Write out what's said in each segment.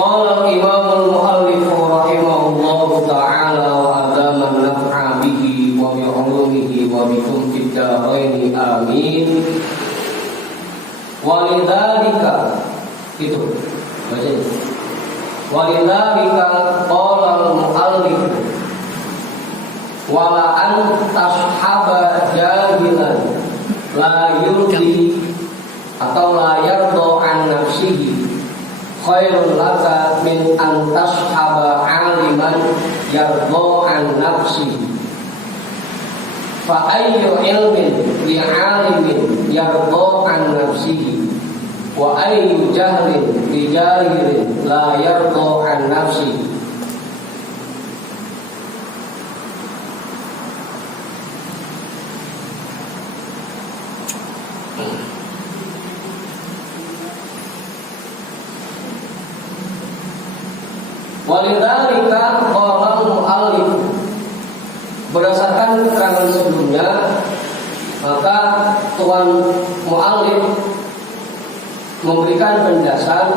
Qala Imamul Mu'allif rahimahullahu ta'ala wa adama naf'a bihi wa bi 'ulumihi wa bikum fid dharain amin. Walidzalika itu baca. Walidzalika qala al-mu'allif wala an tashhaba jahilan la yurdi atau la yarda an nafsihi khairul laka min an tashhaba aliman yarda an nafsihi. Fa ayyu ilmin li alimin yarda an nafsihi wa ayyu jahlin li jahilin la yarda an nafsihi. Walidzalika qala al-mu'allif, berdasarkan keterangan sebelumnya maka Tuan Mu'allif memberikan penjelasan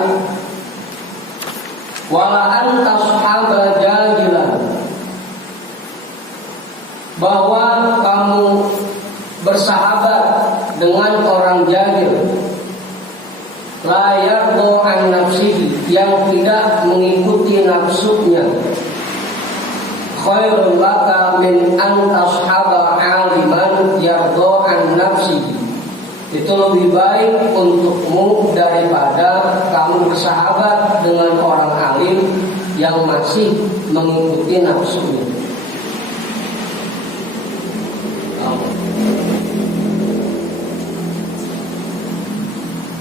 wala an tashhaba jahilan, bahwa kamu bersahabat dengan orang jahil, la yarda an nafsihi, yang tidak mengikuti nafsunya, khairul laka min an tashhaba aliman yarda an nafsihi, itu lebih baik untukmu daripada kamu bersahabat dengan orang alim yang masih mengikuti nafsunya.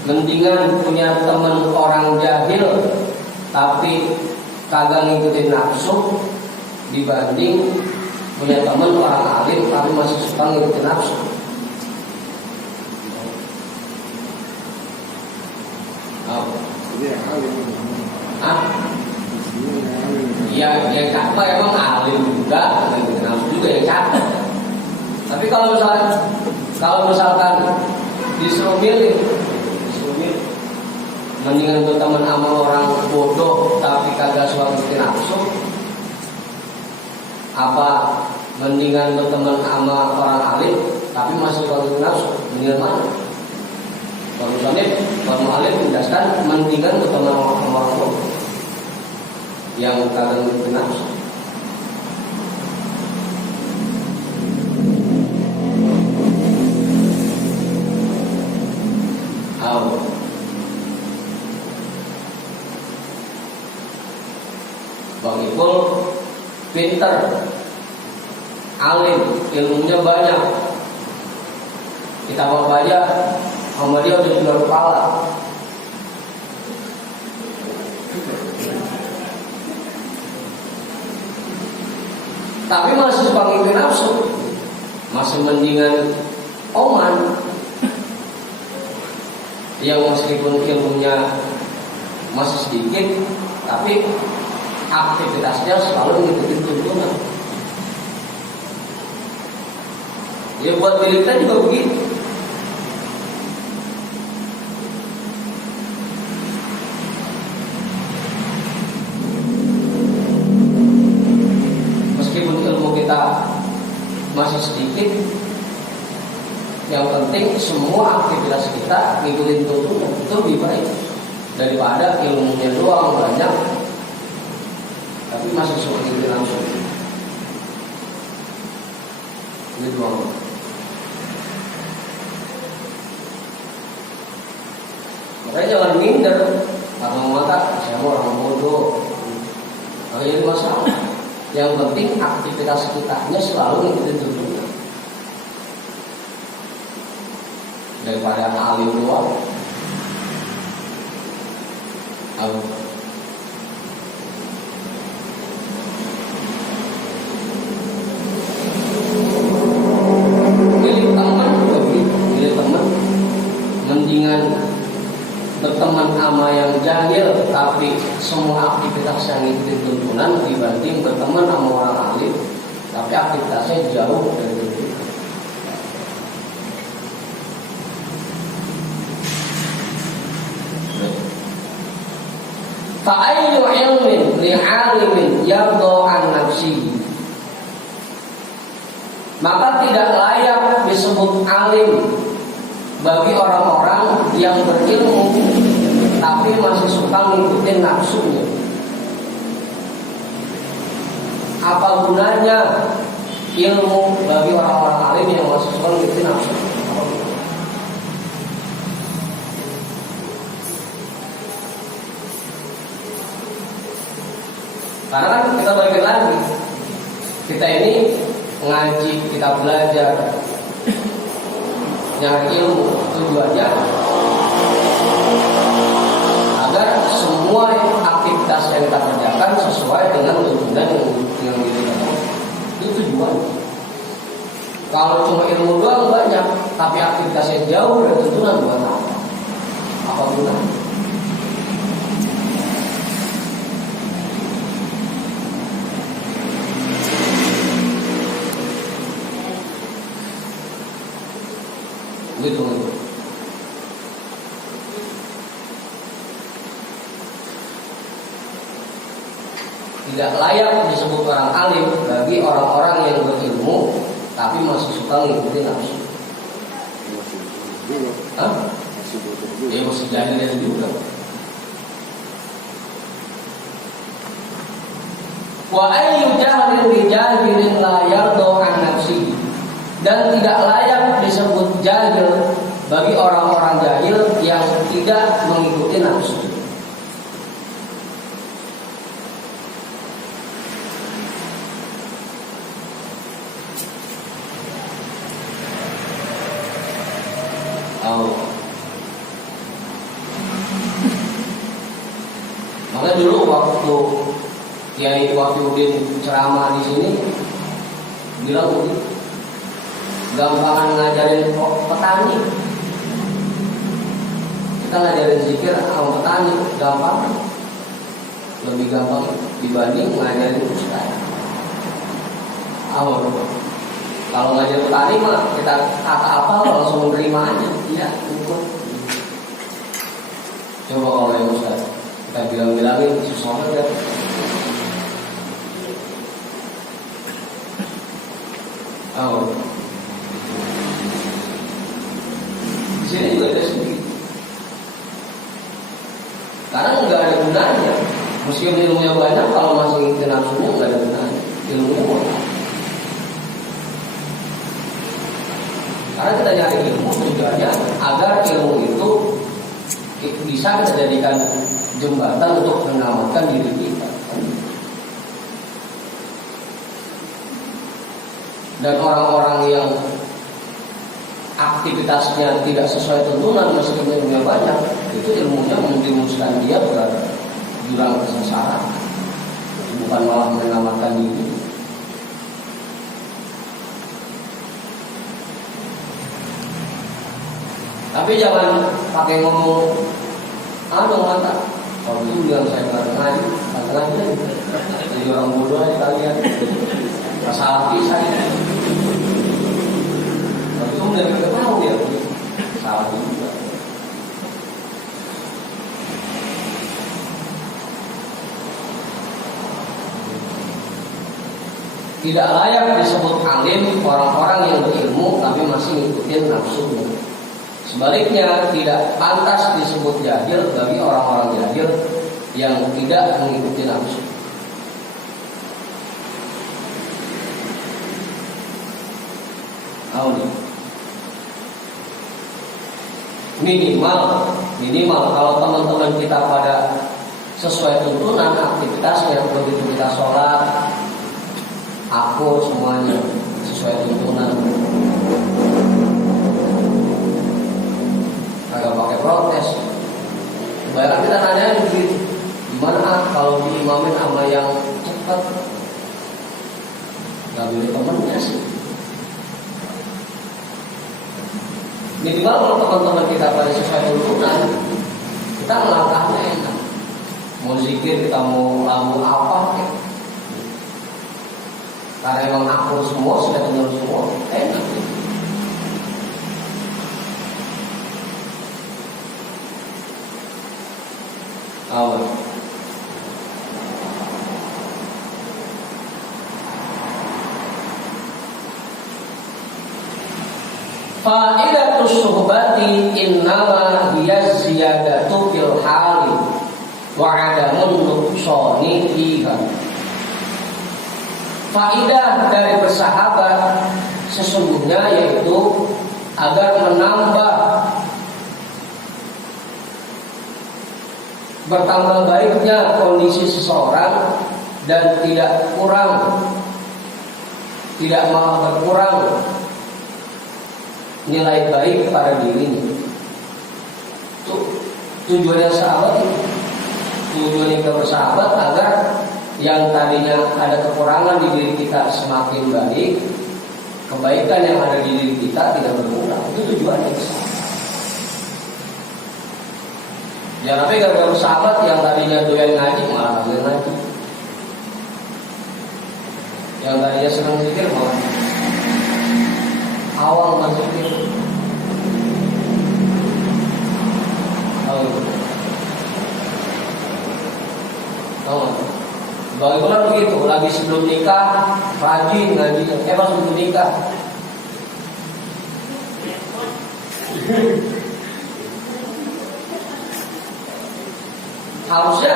Mendingan punya teman orang jahil tapi kagak ngikutin nafsu dibanding punya teman orang alim tapi masih suka ngikutin nafsu. Ya, yang cakep emang alim juga, ngikutin nafsu juga yang cakep. Tapi kalau misalkan disuruh milih, mendingan berteman sama orang bodoh tapi kagak suka ngikutin nafsu, apa mendingan berteman sama orang alim tapi masih suka ngikutin nafsu? Mendingan mana? Kalau misalnya Tuan Alim menjelaskan mendingan berteman sama orang bodoh yang kagak ngikutin nafsu. Bang Ipul pinter, alim, ilmunya banyak. Kita mau baca sama dia udah jual kepala. Tapi masih suka ngikutin nafsu, masih mendingan oman yang meskipun ilmunya masih sedikit tapi aktivitasnya selalu mengikuti tuntunan. Ya buat diri kita juga begitu. Meskipun ilmu kita masih sedikit, yang penting semua aktivitas kita ngikutin tuntunan, itu lebih baik daripada ilmunya doang banyak tapi masih suka ngikutin nafsu. Ini doang. Makanya jangan minder karena mata saya mau orang bodoh. Kalau jadi masalah, yang penting aktivitas kitanya selalu ngikutin tuntunan daripada alim doang. Berteman sama yang jahil tapi semua aktivitas yang ngikutin tuntunan dibanding berteman sama orang alim tapi aktivitasnya jauh dari tuntunan. Fa ayyu ilmin li'alimin yardo an nafsihi. Maka tidak layak disebut alim bagi orang-orang yang berilmu tapi masih suka ngikutin nafsunya. Apa gunanya ilmu bagi orang-orang alim yang masih suka ngikutin nafsu? Karena kan kita balik lagi, kita ini ngaji, kita belajar, nyari ilmu, tujuannya agar semua aktivitas yang kita kerjakan sesuai dengan tuntunan yang diberikan. Itu tujuan. Kalau cuma ilmu doang banyak, tapi aktivitasnya jauh dari tuntunan, buat apa? Apa gunanya? Gitu. Tidak layak disebut orang alim bagi orang-orang yang berilmu tapi masih suka ngikutin nafsu. Hah? Dia masih jahil juga. Wa ayyu jahilin bi jahilin la yardo an nafsihi. Dan tidak layak disebut jahil bagi orang-orang jahil yang tidak mengikuti nafsu. Maka dulu waktu Kiai Wahyudin ceramah di sini bilang begini, gampangan ngajarin petani. Kita ngajarin zikir sama petani gampang, lebih gampang dibanding ngajarin ustaz. Kalau ngajarin petani mah kita kata apa langsung menerima aja, iya ikut. Coba kalau yang ustaz kita bilang-bilangin susah ya. Di sini juga ada sedikit. Karena nggak ada gunanya. Meskipun ilmunya banyak, kalau masih ngikutin nafsunya nggak ada gunanya. Ilmunya banyak. Karena kita nyari ilmu tujuannya agar ilmu itu bisa kita jadikan jembatan untuk menyelamatkan diri kita. Dan orang-orang yang aktivitasnya tidak sesuai tuntunan meskipun ilmunya banyak, itu ilmunya menjerumuskan dia ke jurang kesesatan, bukan malah menyelamatkan diri. Tapi jangan pakai ngomong mantap. Kalau itu bilang saya nggak ngaji, jadi orang bodoh aja kalian. Salah pisah ya. Tapi itu udah tahu ya, salah juga. Tidak layak disebut alim orang-orang yang berilmu tapi masih ngikutin nafsunya. Sebaliknya tidak pantas disebut jahil bagi orang-orang jahil yang tidak mengikuti nafsu. Minimal kalau teman-teman kita pada sesuai tuntunan aktivitasnya, begitu kita sholat akur semuanya sesuai tuntunan, agak pakai protes. Banyak kita nanya begitu, gimana kalau diimamin sama yang cepat? Gak boleh temennya sih. Minimal kalau teman-teman kita pada sesuai tuntunan, kita melangkahnya enak. Mau zikir, kita mau lagu apa ya. Karena emang akur semua, sudah benar semua, enak. Fa'idatus suhbati innama hiya ziyadatu fil hali wa adamun nuqsani fiha. Faidah dari bersahabat sesungguhnya yaitu agar menambah bertambah baiknya kondisi seseorang dan tidak kurang, tidak malah berkurang nilai baik pada dirinya. Tujuannya sahabat, tujuannya kita bersahabat agar yang tadinya ada kekurangan di diri kita semakin baik, kebaikan yang ada di diri kita tidak berkurang. Itu tujuannya. Jangan sampai gara-gara bersahabat yang tadinya doyan ngaji malah doyan ngaji, yang tadinya senang zikir malah awal berzikir. Bagaimana begitu? Lagi sebelum nikah rajin ngaji, pas sebelum nikah harusnya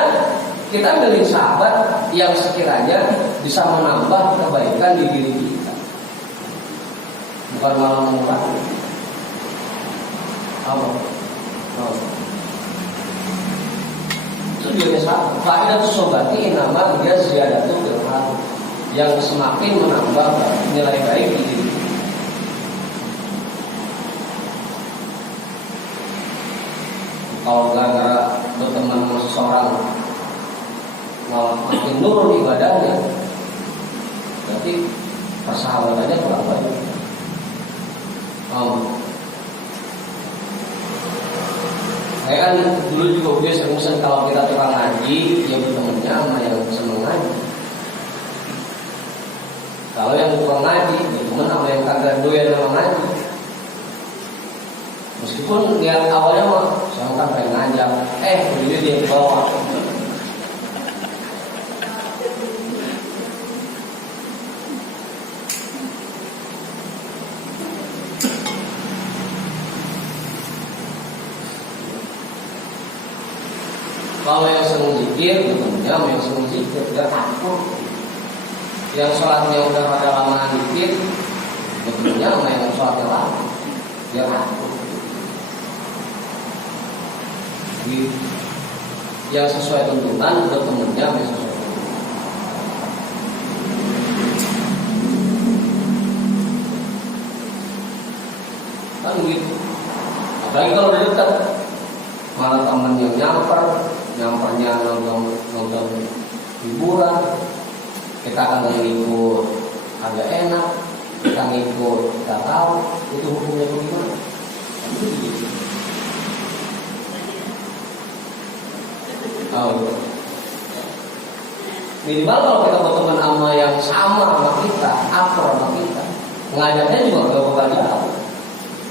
kita milih sahabat yang sekiranya bisa menambah kebaikan di diri kita, bukan malah mengurangi. Tujuannya sama. Fa'idatus sohbati nama dia ziyadatu fil hal, yang semakin menambah nilai baik di diri. Kalau gara-gara berteman sama seseorang malah makin nurun ibadahnya, berarti persahabatannya kurang baik. Saya kan dulu juga udah sering kalau kita tukang ngaji, ya bertemannya sama yang seneng ngaji. Kalau yang tukang ngaji, berteman sama yang kagak doyan sama ngaji. Meskipun niat awalnya mah saya kan pengen ngajak, begini dia bawa. Kalau yang senang zikir, tentunya yang senang zikir tidak takut. Yang sholatnya udah pada lama zikir, tentunya yang sholatnya lama dia takut. Yang sesuai tuntunan bertemunya yang sesuai tuntunan. Kan begitu. Apalagi kalau udah dekat, malah teman yang nyampernya nonton hiburan, kita akan ngikut agak enak, kita ngikut nggak tahu itu hukumnya bagaimana. Minimal kalau kita berteman sama yang sama kita, akrab sama kita, ngajaknya juga gak bakal jauh.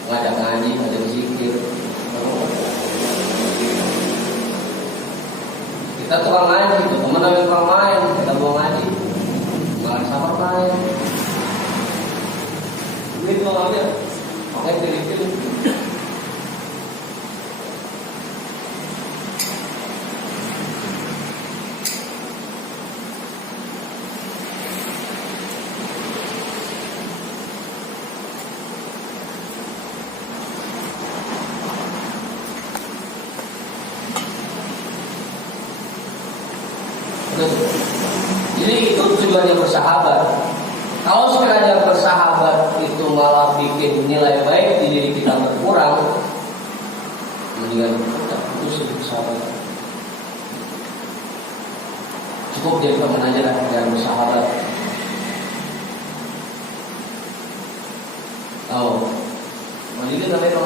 Ngajak ngaji, ngajak zikir. Kita tukang ngaji, teman sama tukang main, kita mau ngaji, malah sama main. Begitu aja, makanya pilih-pilih. Jadi itu tujuannya bersahabat. Kalau sekiranya bersahabat itu malah bikin nilai baik di diri kita berkurang, mendingan kita putus bersahabat. Cukup jadi teman aja lah, jangan bersahabat. Jadi namanya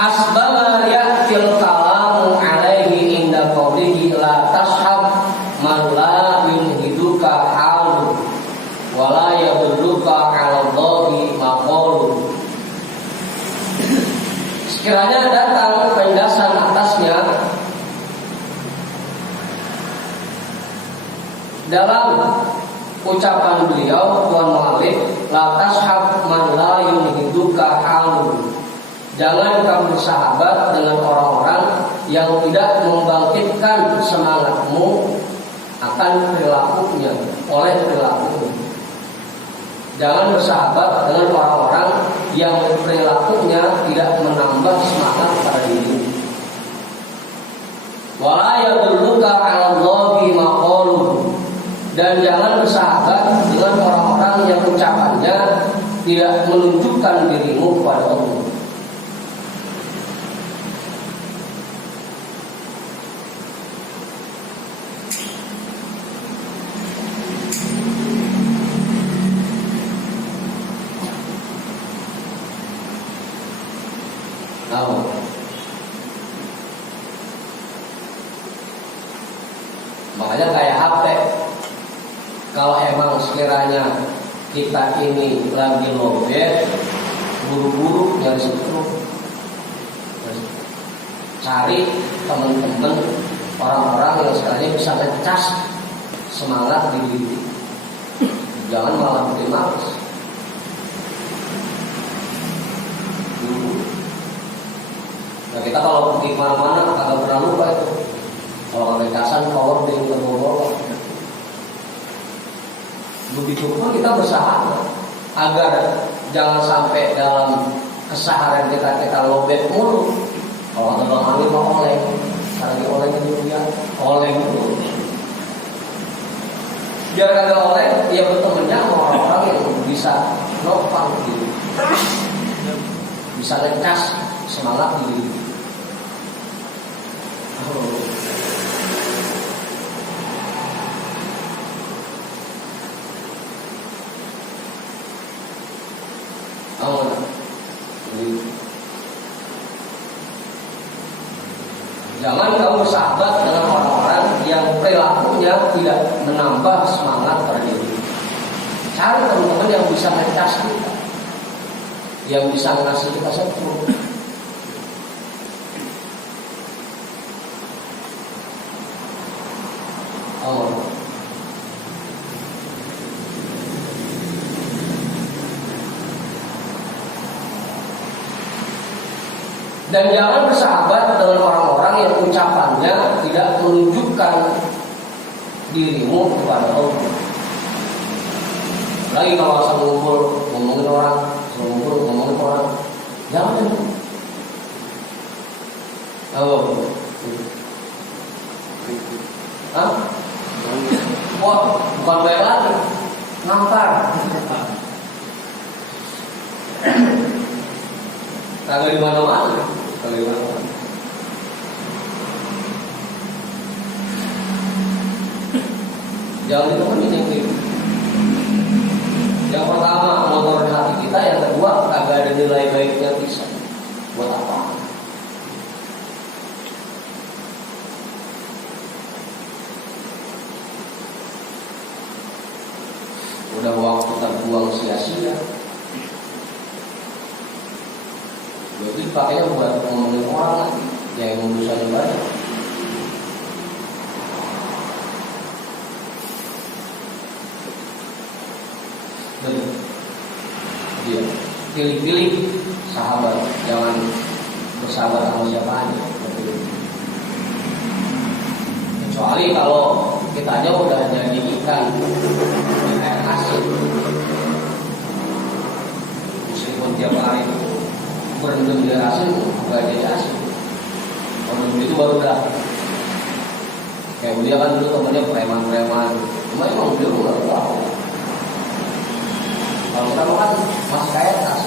hasbama ya'til kalamu alaihi inda qawlihi la tashab man la yunhiduka halu wa la yadulluka ala Allahi maqalu. Sekiranya datang penjelasan atasnya dalam ucapan beliau Tuan Mu'alif, la tashab man la yunhiduka halu. Jangan kamu bersahabat dengan orang-orang yang tidak membangkitkan semangatmu akan perilakunya, oleh perilakunya. Jangan bersahabat dengan orang-orang yang perilakunya tidak menambah semangat pada dirimu. Wala yadulluka 'ala Allahi maqaluhu. Dan jangan bersahabat dengan orang-orang yang ucapannya tidak menunjukkan dirimu kepada Allah. Makanya kayak HP, kalau emang sekiranya kita ini lagi lobet, buru-buru nyari setrum, cari teman-teman orang-orang yang sekiranya bisa ngecas semangat di diri. Jangan malah bikin males. Nah, kita kalau pergi kemana-mana agak pernah lupa itu. Kalau ngecasan power di bawah. Begitu pun kita bersahabat agar jangan sampai dalam keseharian kita lobet mulu. Kalau ada orang hamil mau oleng, lagi oleng itu dia oleng dulu. Biar kagak oleng, dia bertemannya sama orang-orang yang bisa nopang gitu, bisa ngecas semangat diri. Jangan kamu bersahabat dengan orang-orang yang perilakunya tidak menambah semangat pada diri. Cari teman-teman yang bisa ngecas kita, yang bisa ngasih kita setrum. Dan jangan bersahabat dengan orang-orang yang ucapannya tidak menunjukkan dirimu kepada Allah. Lagi kalau asal ngumpul ngomongin orang, jangan. Wah, bukan baik lagi, ngampar. Kagak di mana-mana. Jangan ditemenin yang gitu. Yang pertama ngotorin hati kita, yang kedua kagak ada nilai baiknya bisa. Buat apa? Udah waktu terbuang sia-sia. Jadi pakainya buat ngomongin orang lagi, yang urusannya banyak. Dia pilih-pilih sahabat, jangan bersahabat sama siapa aja. Kecuali kalau kita aja udah jadi ikan di air asin, meskipun tiap hari berendam di asin, gak jadi asin. Kalau begitu baru dah. Kayak dia kan dulu temennya preman-preman, cuma emang dia nggak tahu. Kalau sekarang kan masih kayak tas,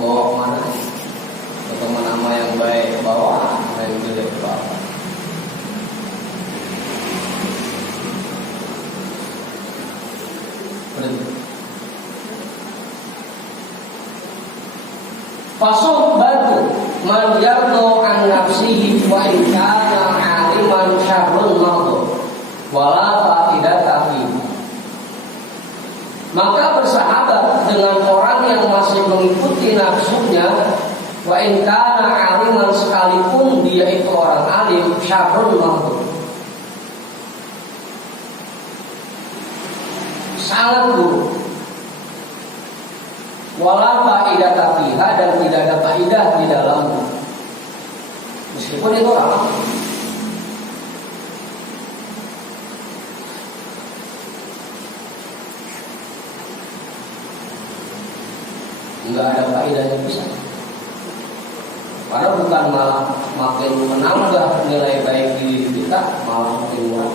bawa kemana? Ke teman nama yang baik ke bawah, yang jelek ke bawah. Fasuhbatu man yardo an nafsihi wa in kana 'aliman syarrun maghdub wala fa'idata fihi. Maka bersahabat dengan orang yang masih mengikuti nafsunya, wa in kana 'aliman, sekalipun dia itu orang alim, syarrun maghdub, sangat buruk. Wala faidata fiha, dan tidak ada faidah di dalamnya. Meskipun itu ramah. Enggak ada faedahnya bisa. Karena bukan malah makin menambah nilai baik diri kita, malah makin murah.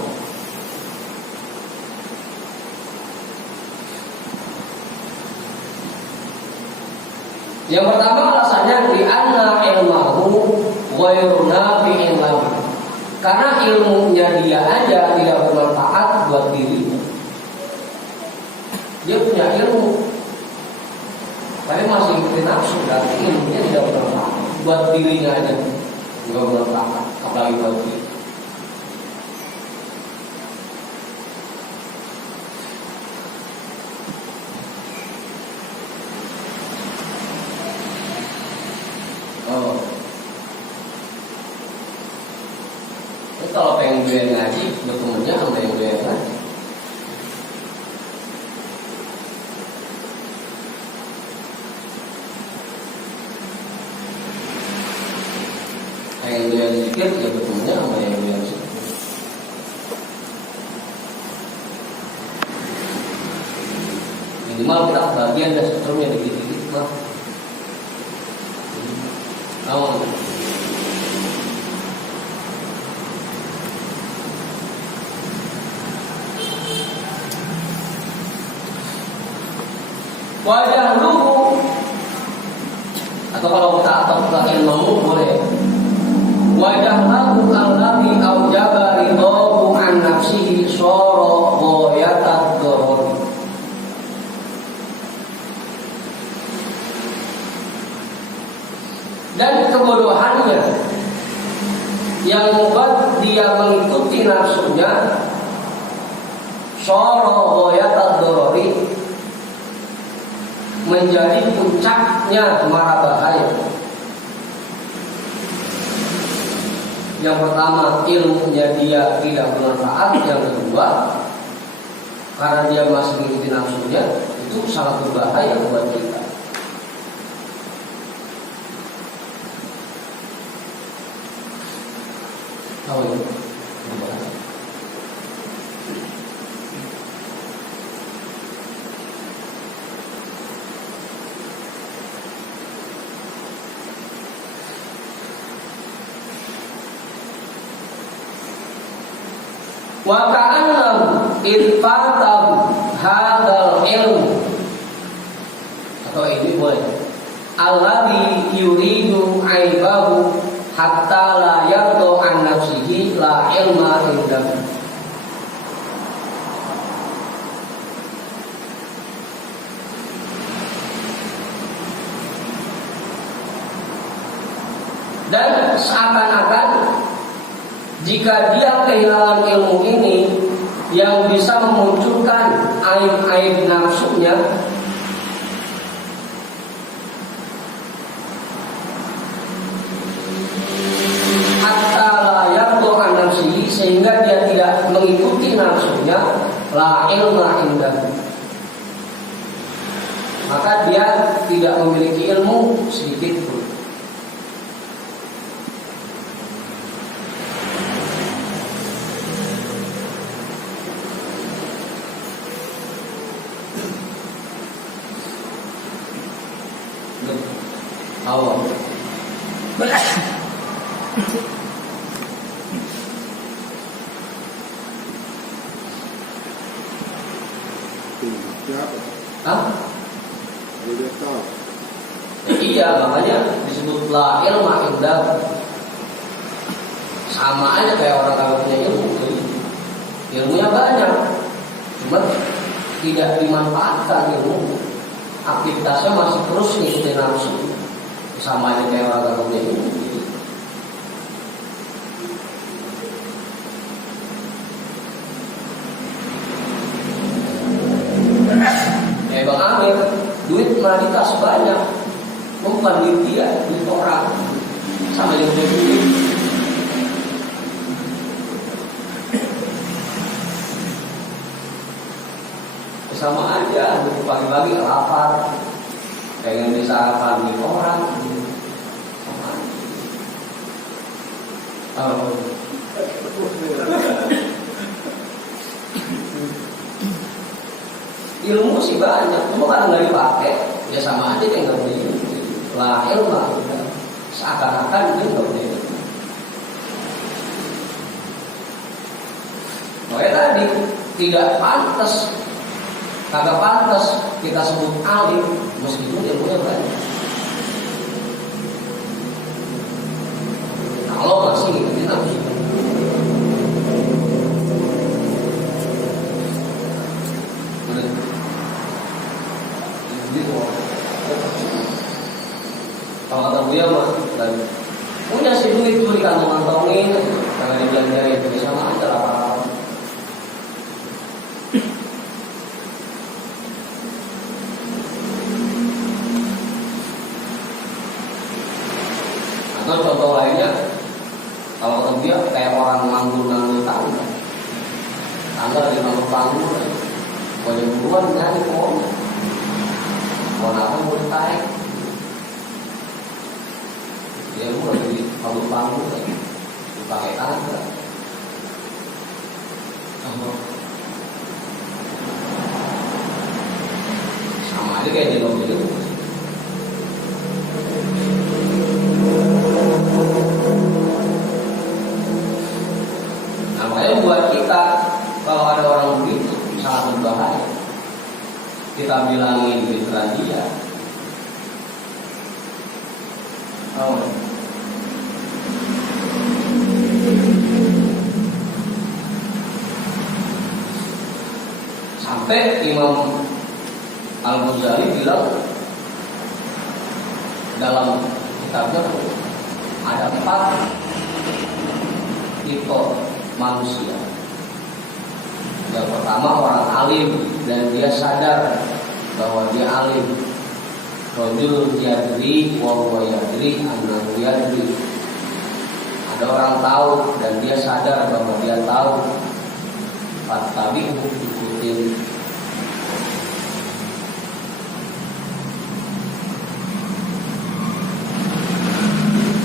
Yang pertama alasannya di anna ilmahu ghairu nafi'in lahu. Karena ilmunya dia aja tidak bermanfaat buat dirinya. Dia punya ilmu, tapi masih ikutin nafsu, dan ilmunya tidak bermanfaat buat dirinya aja, nggak bermanfaat, apalagi buat dia. Kalau pengen doyan ngaji, bertemannya sama yang doyan ngaji. Pengen doyan zikir, ya bertemannya sama yang doyan zikir. Minimal kita bagian dan seterusnya dikit-dikit mah. Wajah luhu, atau kalau kita atau ke ilmu boleh. Wajah lahu alladhi aujaba ridahu an nafsihi soro ghayatad daruri. Dan kebodohannya yang membuat dia mengikuti nafsunya soro ghayatad daruri, menjadi puncaknya mara bahaya. Yang pertama, ilmunya dia tidak bermanfaat. Yang kedua, karena dia masih mengikuti nafsunya, itu sangat berbahaya buat kita. Tahu ya? Berbahaya. Wa ka'annahu irfatahu hadzal ilmu, atau ini boleh, alladhi yuridu aibahu hatta la yardo an nafsihi la ilma indahu. Dan seakan-akan jika dia kehilangan ilmu ini yang bisa memunculkan aib-aib nafsunya, hatta la yardo an nafsihi, sehingga dia tidak mengikuti nafsunya, la ilma indahu, maka dia tidak memiliki ilmu sedikit pun. Awal. Iya, makanya disebut la ilma indah. Sama aja kayak orang kagak punya ilmu. Ilmunya banyak, cuma tidak dimanfaatkan ilmu. Aktivitasnya masih terus ngikutin nafsu. Sama aja kayak orang kagak punya ilmu. Bang Amir, duit malah di tas banyak, bukan duit dia, duit orang, sama yang punya duit. Sama pagi-pagi lapar, pengen disarapan di orang. Ilmu sih banyak, cuma kalau nggak dipakai, ya sama aja kayak nggak punya ilmu. Lah ilmu seakan-akan dia nggak punya ilmu. Makanya tadi tidak pantas, kagak pantas kita sebut alim meskipun ilmunya banyak. Kalau masih ngikutin nafsu. Kalau kata dia mah punya si duit tuh di kantong-kantongin, karena dibelanjain itu sama aja lah. Atau contoh lainnya, kalau kata dia kayak orang nganggur tangga lagi nganggur, wajah buruan nyari pohon apa mau ditarik. Dia mulai di panggung dipakai tangga. Sama aja kayak di mobil itu. Nah, makanya buat kita kalau ada orang begitu sangat berbahaya. Kita bilangin fitnah dia. Sampai Imam Al-Ghazali bilang dalam kitabnya ada 4 tipe manusia. Yang pertama orang alim dan dia sadar bahwa dia alim. Rajul yadri wa huwa yadri annahu yadri. Ada orang tahu dan dia sadar bahwa dia tahu. Fattabi'hu, ikutin.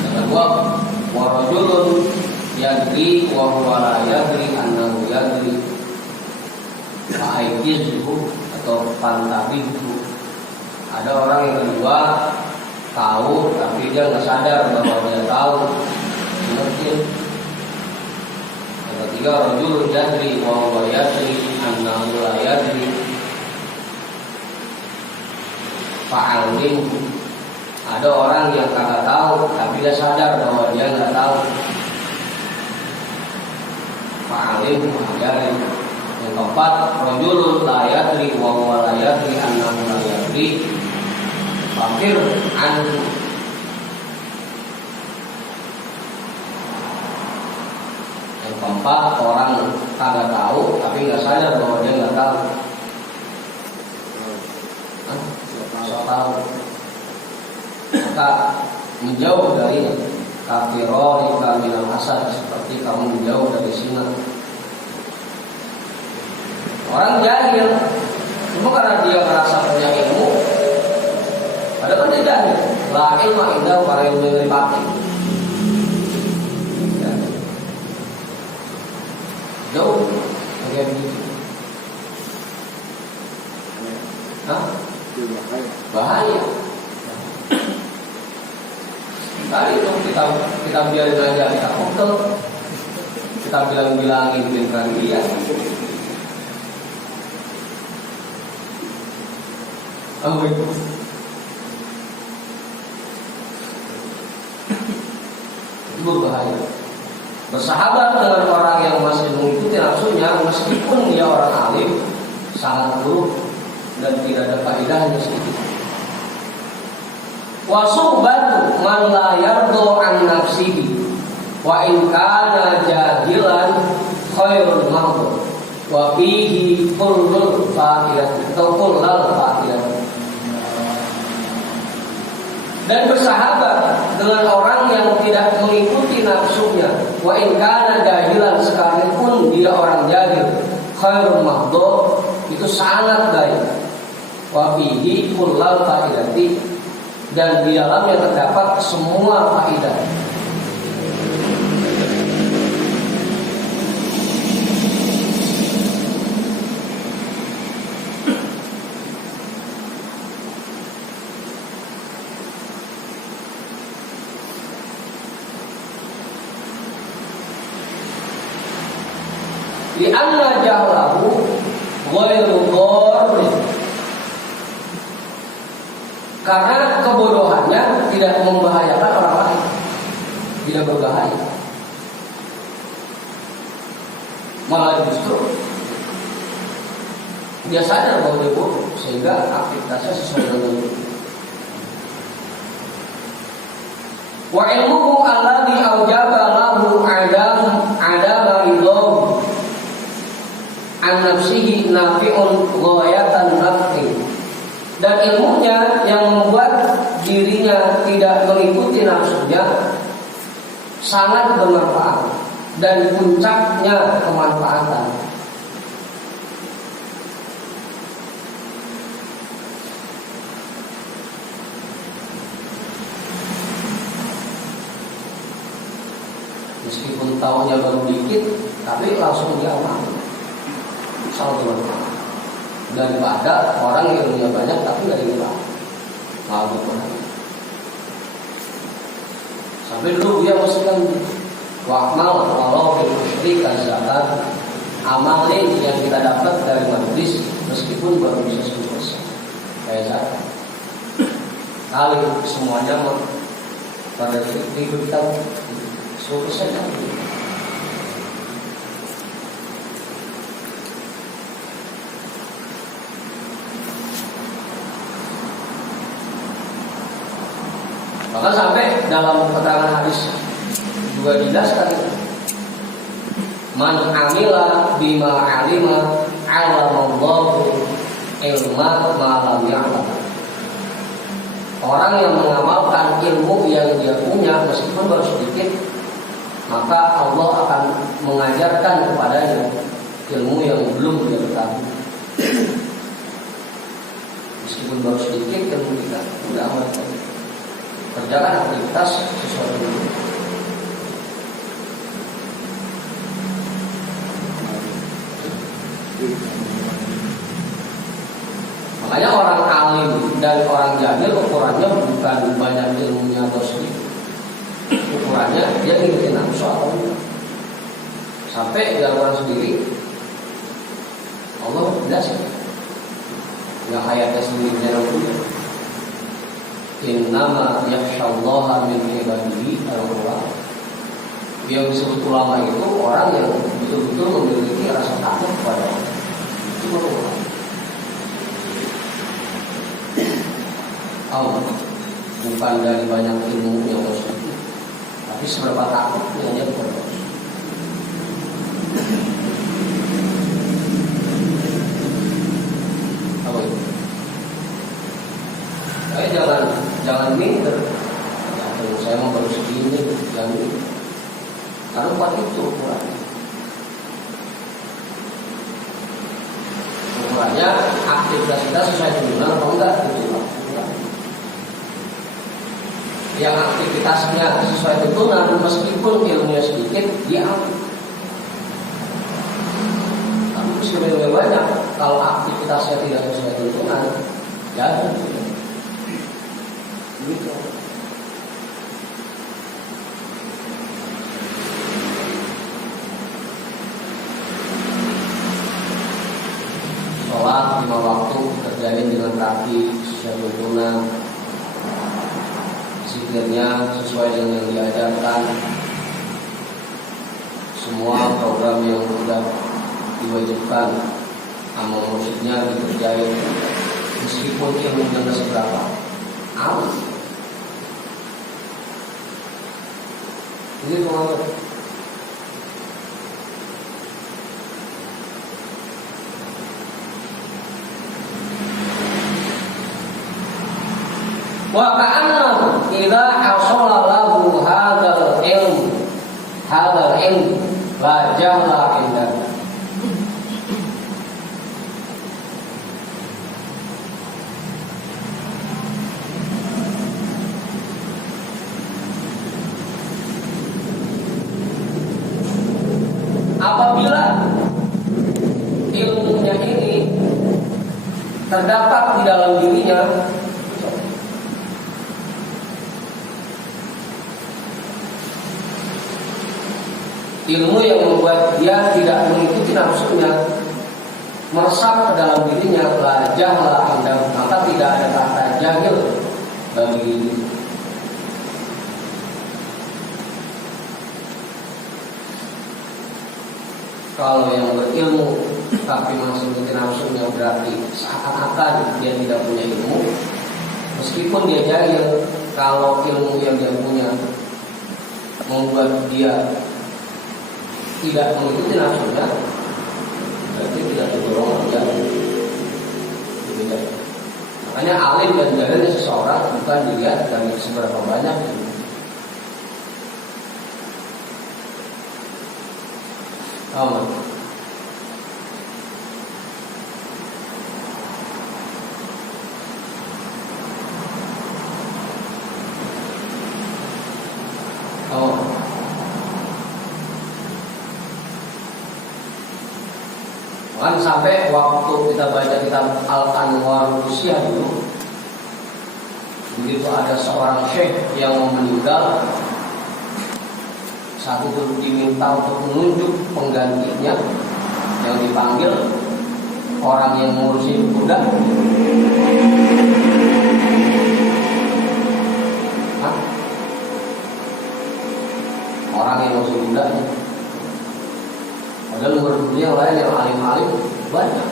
Yang kedua, wa rajulun yadri wa huwa la yadri annahu yadri. Fa'aikizhu atau fantabihu. Ada orang yang kedua tahu tapi dia nggak sadar bahwa dia tahu. Mungkin. Yang ketiga, rajul yadri wa huwa yadri annahu la yadri. Fa'alimhu. Ada orang yang kagak tahu tapi dia sadar bahwa dia nggak tahu. Fa'alimhu ajarin. Yang keempat, rajulun la yadri wa huwa la yadri annahu la yadri. Fakir anhu. Yang keempat, orang kagak tahu tapi nggak sadar bahwa dia nggak tahu. Nggak tahu. Maka menjauh dari kafirolika minal hasad, seperti kamu menjauh dari zina. Orang jahil, cuma karena dia merasa punya ilmu, padahal dia jahil. La ilma indah para ilmu yang dipakai. Ya. Jauh, kayak begitu. Hah? Bahaya. Tadi itu kita biarin aja, kita fokus, kita bilang-bilangin pikiran dia. Amin. Itu berbahaya. Bersahabat dengan orang yang masih mengikuti nafsunya, meskipun dia orang alim, sangat buruk dan tidak ada faedahnya sedikit. Wa suhbatu man la yardo an nafsihi wa in kana jahilan khairul mahdud wa fihi kullul fa'idah atau kullal fa'idah. Dan bersahabat dengan orang yang tidak mengikuti nafsunya, wa in kana jahilan, sekalipun dia orang jahil, khairul mahdud, itu sangat baik. wa fihi kullal faidati, dan di dalamnya terdapat semua faidah. Di anna jahlahu ghairu dharr, karena kebodohannya tidak membahayakan orang lain, tidak berbahaya, malah justru dia sadar bahwa dia bodoh sehingga aktivitasnya sesuai dengan itu. Wa ilmuhu alladhi aujaba lahu adama ridho an nafsihi nafi'un ghayatan naf'i, dan ilmunya yang membuat dirinya tidak mengikuti nafsunya sangat bermanfaat dan puncaknya kemanfaatan. Meskipun tahunya baru dikit, tapi langsung diamalkan. Sangat bermanfaat daripada orang yang punya banyak tapi nggak diamalkan. Sampai dulu dia masukkan wakmal walau fil musyrik zakat, amalnya yang kita dapat dari majlis meskipun baru bisa 10%, kayak zakat. Kali semuanya pada titik kita 10% kan. Maka sampai dalam keterangan hadis juga dijelaskan, man amila bima alima alamallahu ilma ma lam ya'lam. Orang yang mengamalkan ilmu yang dia punya meskipun baru sedikit, maka Allah akan mengajarkan kepadanya ilmu yang belum dia ketahui. Meskipun baru sedikit ilmu kita sudah amalkan. Kerjakan aktivitas sesuai dengan itu. Makanya orang alim dan orang jahil ukurannya bukan banyak ilmunya atau sedikit. Ukurannya dia ngikutin nafsu atau enggak. Sampai dia orang sendiri Allah jelaskan yang ayatnya sendiri dalam Quran. Innama yakhshallaha min ibadihi al-ulama. Yang disebut ulama itu orang yang betul-betul memiliki rasa takut kepada Allah. Itu ulama. Allah bukan dari banyak ilmu yang sedikit, tapi seberapa takutnya dia kepada Allah. Apa itu? Jangan minder. Ya, saya mau baru segini, jangan minder. Karena buat itu ukurannya aktivitas kita sesuai tuntunan atau enggak itu. Yang aktivitasnya sesuai tuntunan meskipun ilmunya sedikit dia ambil. Tapi meskipun ilmunya banyak, kalau aktivitasnya tidak sesuai tuntunan, ya gitu. Sholat 5 waktu kerjain dengan rapi sesuai tuntunan, zikirnya sesuai dengan yang diajarkan, semua program yang sudah diwajibkan, amal musiknya dikerjain meskipun ilmunya nggak seberapa. Amal ini pengalaman. Wa ka'annahu idza hasala lahu hadzal ilm la jahla. Apabila ilmunya ini terdapat di dalam dirinya ilmu yang membuat dia tidak mengikuti nafsunya, meresap ke dalam dirinya, belajarlah Anda, maka tidak ada kata jahil bagi diri. Kalau yang berilmu tapi masih mengikuti nafsunya, berarti seakan-akan dia tidak punya ilmu, meskipun dia jahil. Kalau ilmu yang dia punya membuat dia tidak mengikuti nafsunya, berarti tidak tergolong dia. Makanya alim dan jahilnya seseorang bukan dilihat dari seberapa banyak ilmu. Oh. Kan sampai waktu kita baca kitab Al-Anwar Usia dulu, begitu ada seorang syekh yang mau meninggal, satu itu diminta untuk menunjuk penggantinya, yang dipanggil orang yang ngurusin kuda. Orang yang ngurusin kuda. Padahal luar dunia yang lain yang alim-alim banyak,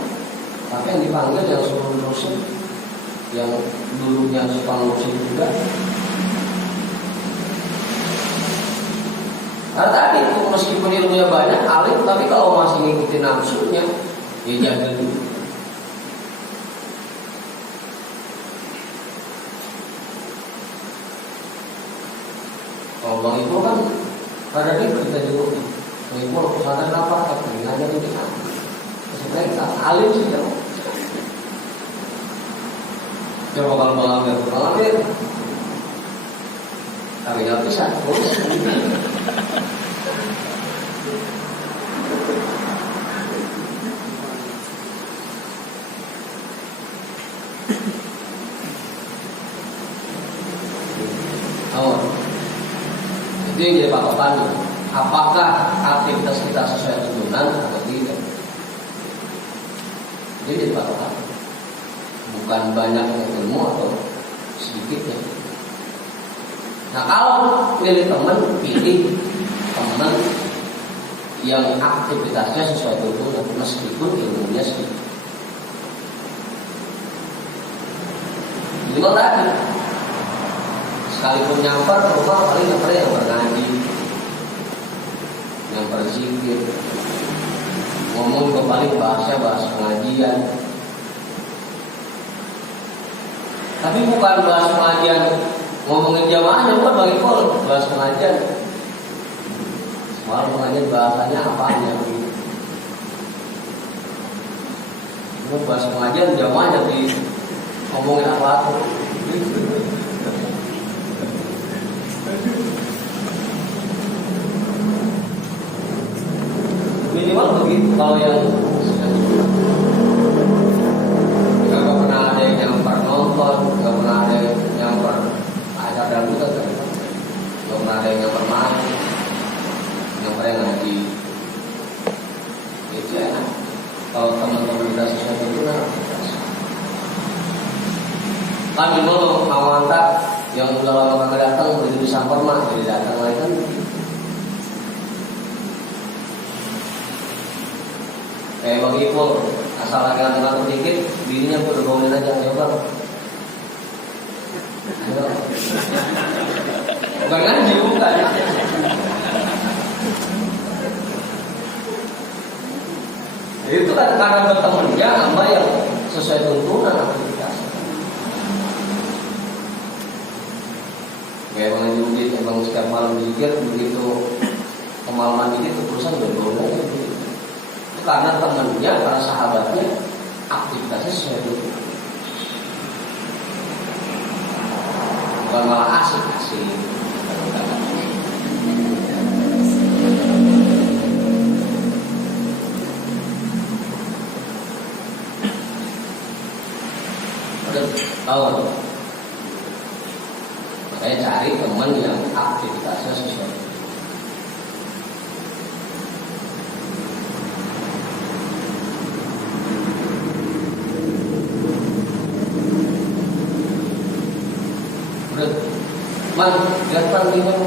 tapi yang dipanggil yang suruh ngurusin, yang dulunya suka ngurusin kuda. Karena tadi itu meskipun ilmunya banyak, alim, tapi kalau masih ngikutin nafsunya, ya jaga dulu. Kalau Bang Ibu kan pada dia berita juga. Bang Ibu kesadaran apa? Telinganya itu kita. Sebenarnya alim sih ya. Coba kalau Bang Amir, kami nggak bisa. Itu yang jadi patokan. Apakah aktivitas kita sesuai tuntunan atau tidak? Itu jadi patokan. Bukan banyaknya ilmu atau sedikitnya. Nah, kalau pilih teman, pilih teman yang aktivitasnya sesuai tuntunan meskipun ilmunya sedikit. Jadi kalau tadi sekalipun nyamper ke rumah, paling nyamper yang berngaji, yang berzikir, ngomong juga paling bahasa pengajian. Tapi bukan bahas pengajian ngomongin jamaahnya, bukan bagi kol bahas pengajian. Semalam pengajian bahasanya apanya? Mau bahas pengajian jamaahnya di ngomongin apa tuh? Minimal begitu. Kalau yang nggak pernah ada yang nyamper nonton, nggak pernah ada yang nyamper acara dangdut, nggak pernah ada yang nyamper main, nyamper yang ngaji. Itu enak. Kalau teman-teman kita sesuatu itu kan dulu mau antar yang udah lama kagak datang begitu disamper mah jadi datang lagi kan. Kayak Bang Ipul, asal lagi ngatur dikit, dirinya udah bawain aja, ayo Bang. Bukan ngaji, bukan. Itu kan karena bertemannya sama yang sesuai tuntunan aktivitas. Kayak Bang Haji Udin, Bang setiap malam dikir, begitu kemalaman dikit, terusan udah bawain aja begitu. Karena temannya, karena sahabatnya aktivitasnya sesuai itu, bukan malah asik-asik. Oh. Makanya cari teman yang aktivitasnya sesuai. Udah, man, datang di mana?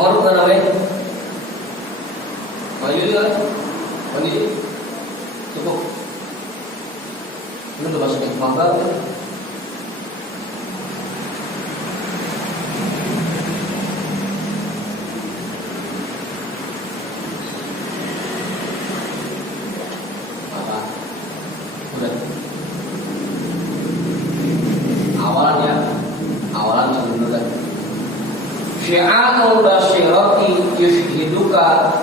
Kau bukan apa? Maju juga, maju. Cukup. Ini udah masuk ke mangga. Apa? Udah. Awalan sebelum udah. Syi'anul basyirati yushhiduka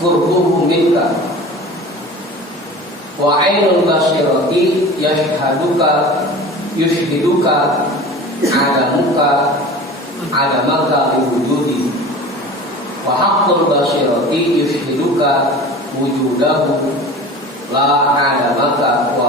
qurbuhu minka wa ainul basyirati yushhiduka adamaka liwujudi wa haqqul basyirati yushhiduka wujudahu la adamaka wa